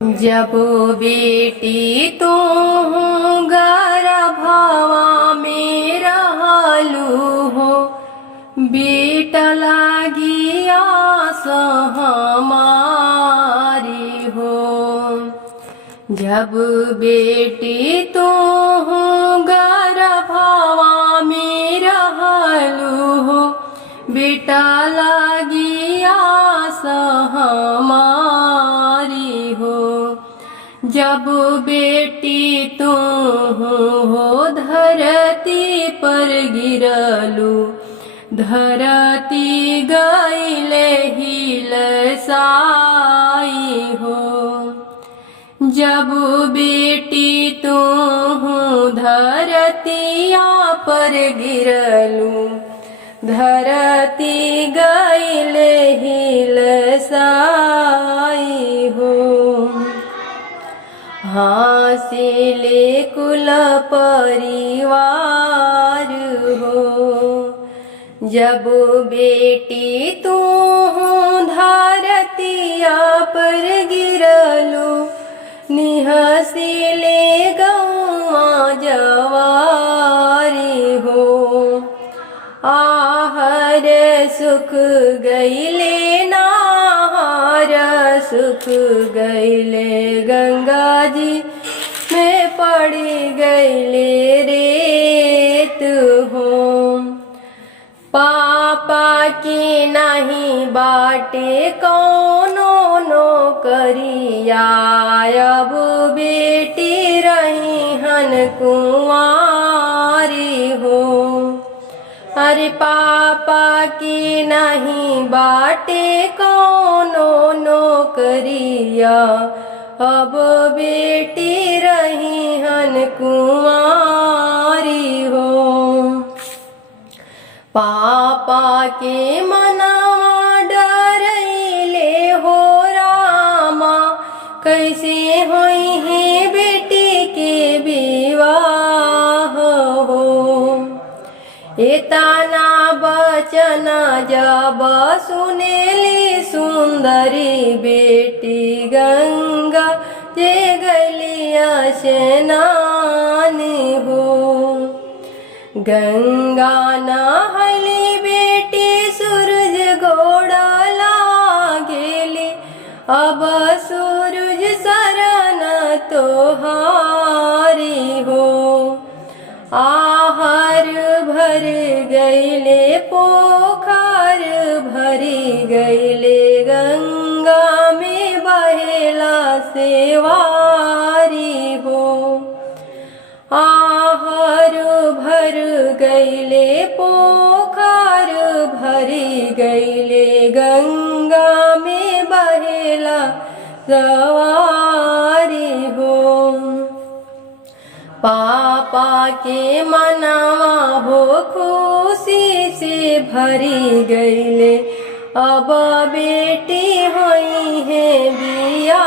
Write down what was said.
जब बेटी तू गर्भवा में रहलू हो, बेटा लागी आस हमारी हो। जब बेटी तू गर्भवा में रहलू हो, बेटा लागी आस हमारी हो। जब बेटी तू हो धरती पर गिरलू, धरती गईले हिलसाई हो। जब बेटी तू धरतिया पर गिरलू, धरती गईले हिलसाई हो। हासिले कुल परिवार हो। जब बेटी तू धरतिया पर गिरलू, निहसिले गौआ जवारी हो। आहर सुख गईले नाहर सुख गईले, गंगा जी में पड़ी गईले रेत हो। पापा की नहीं बाटे कौनो नौकरिया, अब बेटी रही हन कुंवारी हो। अरे पापा की नहीं बाटे कौनो नौकरिया, अब बेटी रही हन कुंवारी हो। पापा के मनवा डरैले हो रामा, कैसे होई है बेटी के विवाह हो। एतना बचन जब सुनेली सुंदरी बेटी, गंगा जे गलिया स्नानी हो। गंगा नहली बेटी सूरज गोड़ लागेली, अब सूरज शरण तोहारी हो। आहर भर गईले पोखर भरी गईले, गंगा में बहेला सेवारी हो। आहर भर गईले पोखर भरी गईले, गंगा में बहेला सवारी हो। पापा के मनवा हो खुशी से भरी गईले, अब बेटी हुई है बिया